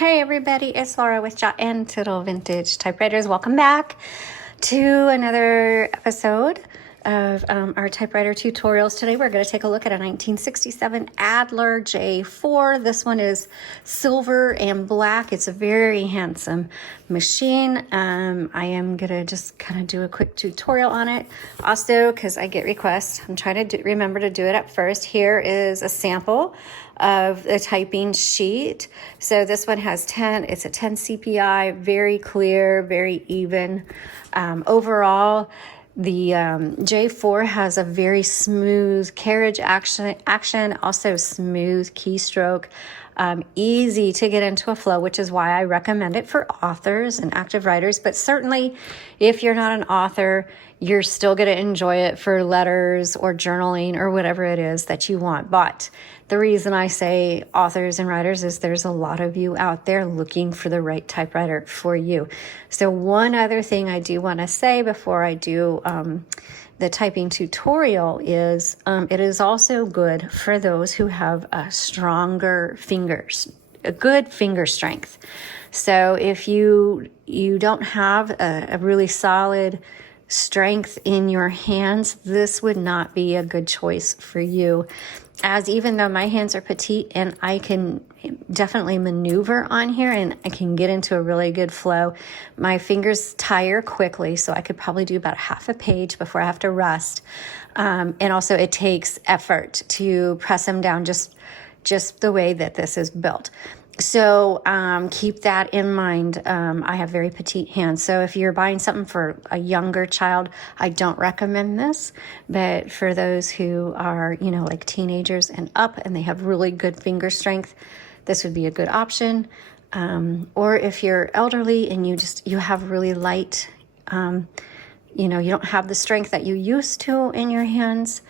Hey everybody, it's Laura with Jot and Tittle Vintage Typewriters. Welcome back to another episode of our typewriter tutorials. Today we're going to take a look at a 1967 Adler J4. This one is silver and black. It's a very handsome machine. I am going to just kind of do a quick tutorial on it. Also, because I get requests, I'm trying to remember to do it up first. Here is a sample of the typing sheet. So this one has 10, it's a 10 CPI, very clear, very even. Overall, the J4 has a very smooth carriage action, also smooth keystroke, easy to get into a flow, which is why I recommend it for authors and active writers. But certainly if you're not an author, you're still going to enjoy it for letters or journaling or whatever it is that you want. But the reason I say authors and writers is there's a lot of you out there looking for the right typewriter for you. So one other thing I do want to say before I do the typing tutorial is it is also good for those who have stronger fingers, a good finger strength. So if you don't have a really solid strength in your hands, this would not be a good choice for you. As even though my hands are petite and I can definitely maneuver on here and I can get into a really good flow, my fingers tire quickly, so I could probably do about half a page before I have to rest. And also it takes effort to press them down just the way that this is built. So keep that in mind. I have very petite hands. So if you're buying something for a younger child, I don't recommend this. But for those who are, like teenagers and up and they have really good finger strength, this would be a good option. Or if you're elderly and you have really light, you don't have the strength that you used to in your hands,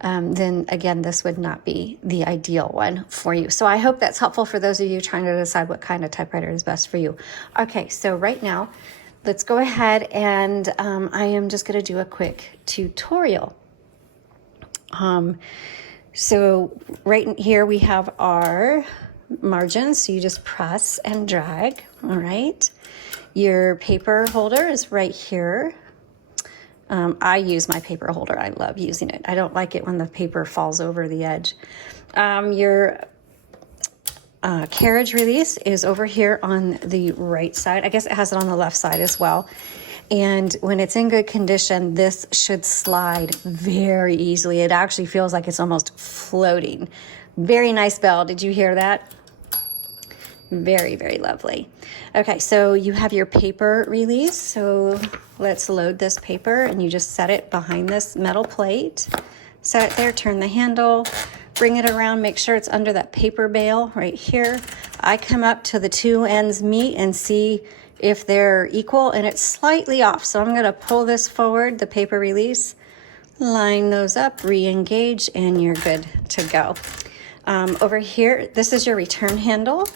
then again, this would not be the ideal one for you. So I hope that's helpful for those of you trying to decide what kind of typewriter is best for you. Okay, so right now, let's go ahead and I am just going to do a quick tutorial. So right here we have our margins. So you just press and drag, all right? Your paper holder is right here. I use my paper holder. I love using it. I don't like it when the paper falls over the edge. Your carriage release is over here on the right side. I guess it has it on the left side as well. And when it's in good condition, this should slide very easily. It actually feels like it's almost floating. Very nice bell. Did you hear that? Very, very lovely. Okay, so you have your paper release. So let's load this paper and you just set it behind this metal plate. Set it there, turn the handle, bring it around, make sure it's under that paper bale right here. I come up to the two ends meet and see if they're equal, and it's slightly off. So I'm gonna pull this forward, the paper release, line those up, re-engage, and you're good to go. Over here, this is your return handle.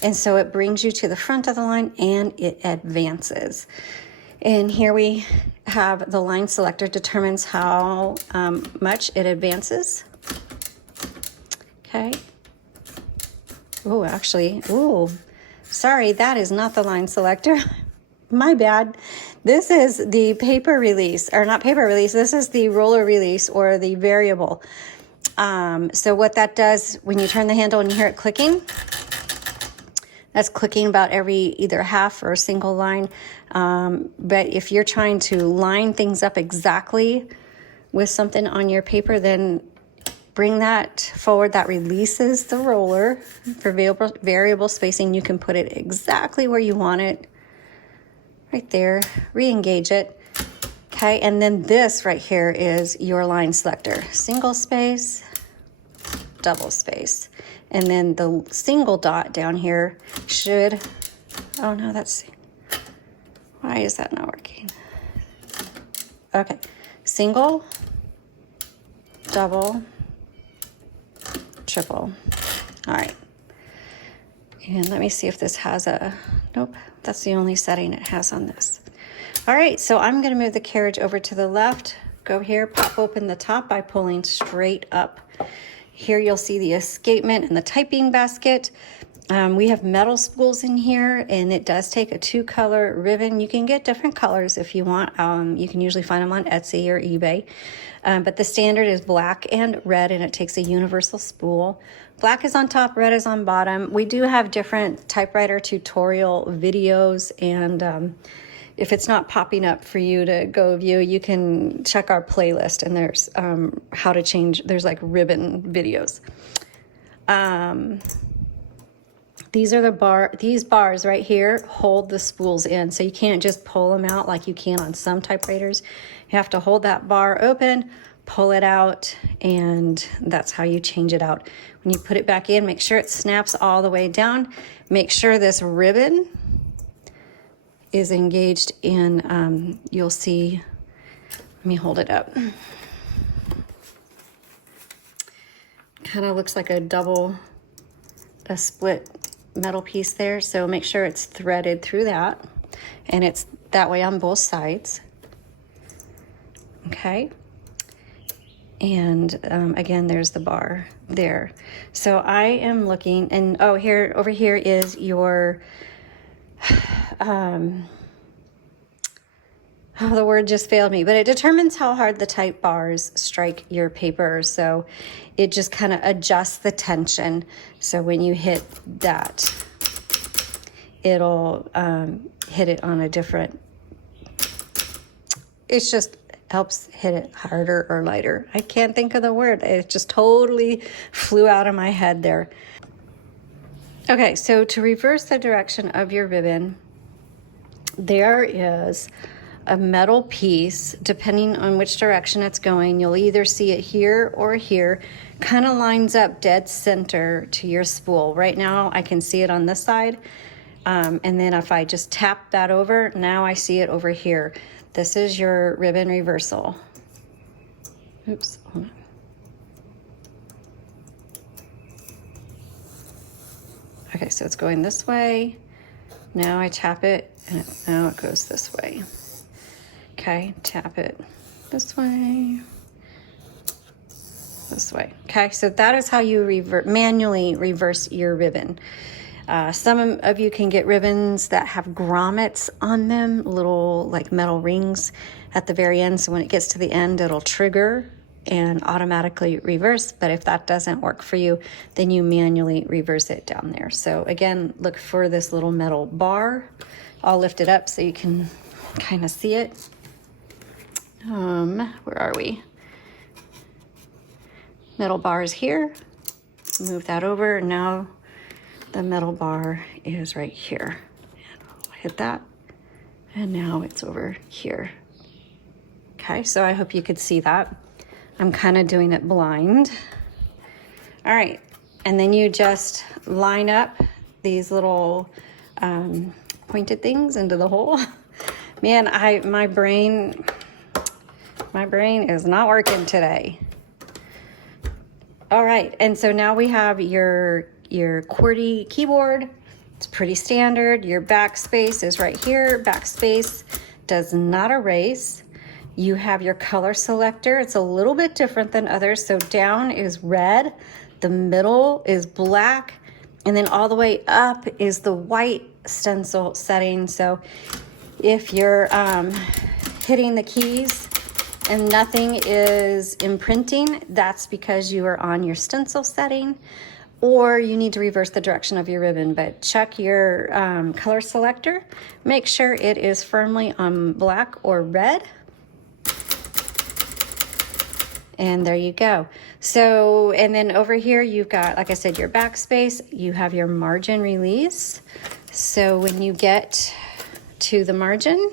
And so it brings you to the front of the line and it advances. And here we have the line selector determines how much it advances. Okay. Oh, actually, sorry, that is not the line selector. My bad. This is the paper release, or not paper release. This is the roller release or the variable. So what that does when you turn the handle and you hear it clicking, that's clicking about every either half or a single line. But if you're trying to line things up exactly with something on your paper, then bring that forward. That releases the roller for variable spacing. You can put it exactly where you want it. Right there. Re-engage it. Okay, and then this right here is your line selector. Single space, double space. And then the single dot down here should, oh no, why is that not working? Okay, single, double, triple. All right. And let me see if this has nope, that's the only setting it has on this. All right, so I'm gonna move the carriage over to the left. Go here, pop open the top by pulling straight up. Here you'll see the escapement and the typing basket. We have metal spools in here, and it does take a 2-color ribbon. You can get different colors if you want. You can usually find them on Etsy or eBay. But the standard is black and red, and it takes a universal spool. Black is on top, red is on bottom. We do have different typewriter tutorial videos, and if it's not popping up for you to go view, you can check our playlist, and there's how to change, there's like ribbon videos. These are these bars right here hold the spools in, so you can't just pull them out like you can on some typewriters. You have to hold that bar open, pull it out, and that's how you change it out. When you put it back in, make sure it snaps all the way down. Make sure this ribbon is engaged in, you'll see, let me hold it up. Kind of looks like a split metal piece there, so make sure it's threaded through that, and it's that way on both sides. Okay, and again, there's the bar there. So I am looking, and over here is your the word just failed me, but it determines how hard the type bars strike your paper. So it just kind of adjusts the tension. So when you hit that, it'll hit it on a different, it's just helps hit it harder or lighter. I can't think of the word. It just totally flew out of my head there. Okay, so to reverse the direction of your ribbon, there is a metal piece, depending on which direction it's going. You'll either see it here or here, kind of lines up dead center to your spool. Right now I can see it on this side, and then if I just tap that over, now I see it over here. This is your ribbon reversal. Oops, hold on. Okay, so it's going this way. Now I tap it, and now it goes this way. Okay, tap it this way, this way. Okay, so that is how you manually reverse your ribbon. Some of you can get ribbons that have grommets on them, little like metal rings at the very end. So when it gets to the end, it'll trigger and automatically reverse. But if that doesn't work for you, then you manually reverse it down there. So again, look for this little metal bar. I'll lift it up so you can kind of see it. Where are we? Metal bar is here. Move that over. Now the metal bar is right here. And I'll hit that. And now it's over here. Okay, so I hope you could see that. I'm kind of doing it blind. All right, and then you just line up these little pointed things into the hole. Man, my brain is not working today. All right, and so now we have your QWERTY keyboard. It's pretty standard. Your backspace is right here. Backspace does not erase. You have your color selector. It's a little bit different than others. So down is red, the middle is black, and then all the way up is the white stencil setting. So if you're hitting the keys and nothing is imprinting, that's because you are on your stencil setting, or you need to reverse the direction of your ribbon. But check your color selector. Make sure it is firmly on black or red. And there you go. So, and then over here, you've got, like I said, your backspace. You have your margin release. So when you get to the margin,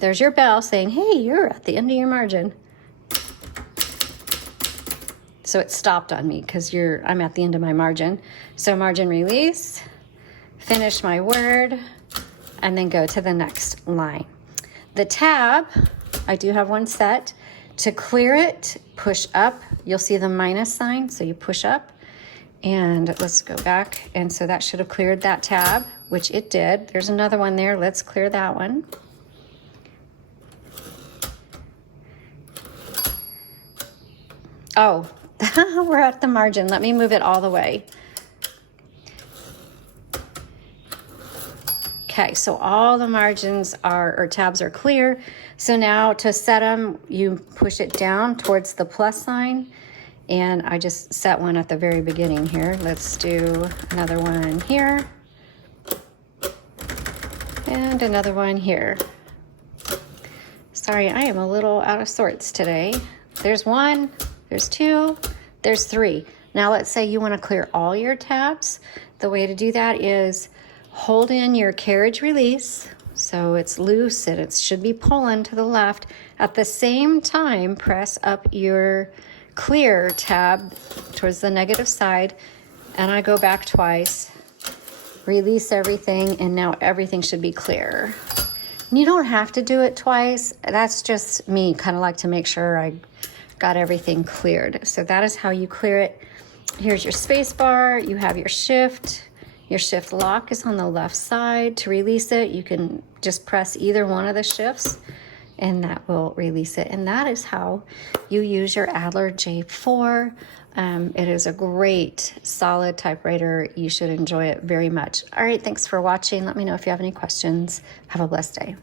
there's your bell saying, hey, you're at the end of your margin. So it stopped on me because I'm at the end of my margin. So margin release, finish my word, and then go to the next line. The tab, I do have one set. To clear it, push up. You'll see the minus sign, so you push up. And let's go back. And so that should have cleared that tab, which it did. There's another one there. Let's clear that one. Oh, we're at the margin. Let me move it all the way. Okay, so all the margins or tabs are clear. So now to set them, you push it down towards the plus sign. And I just set one at the very beginning here. Let's do another one here. And another one here. Sorry, I am a little out of sorts today. There's one, there's two, there's three. Now let's say you want to clear all your tabs. The way to do that is hold in your carriage release. So it's loose and it should be pulling to the left. At the same time, press up your clear tab towards the negative side. And I go back twice, release everything, and now everything should be clear. You don't have to do it twice. That's just me, kind of like to make sure I got everything cleared. So that is how you clear it. Here's your space bar. You have your shift. Your shift lock is on the left side. To release it, you can just press either one of the shifts and that will release it. And that is how you use your Adler J4. It is a great, solid typewriter. You should enjoy it very much. All right, thanks for watching. Let me know if you have any questions. Have a blessed day.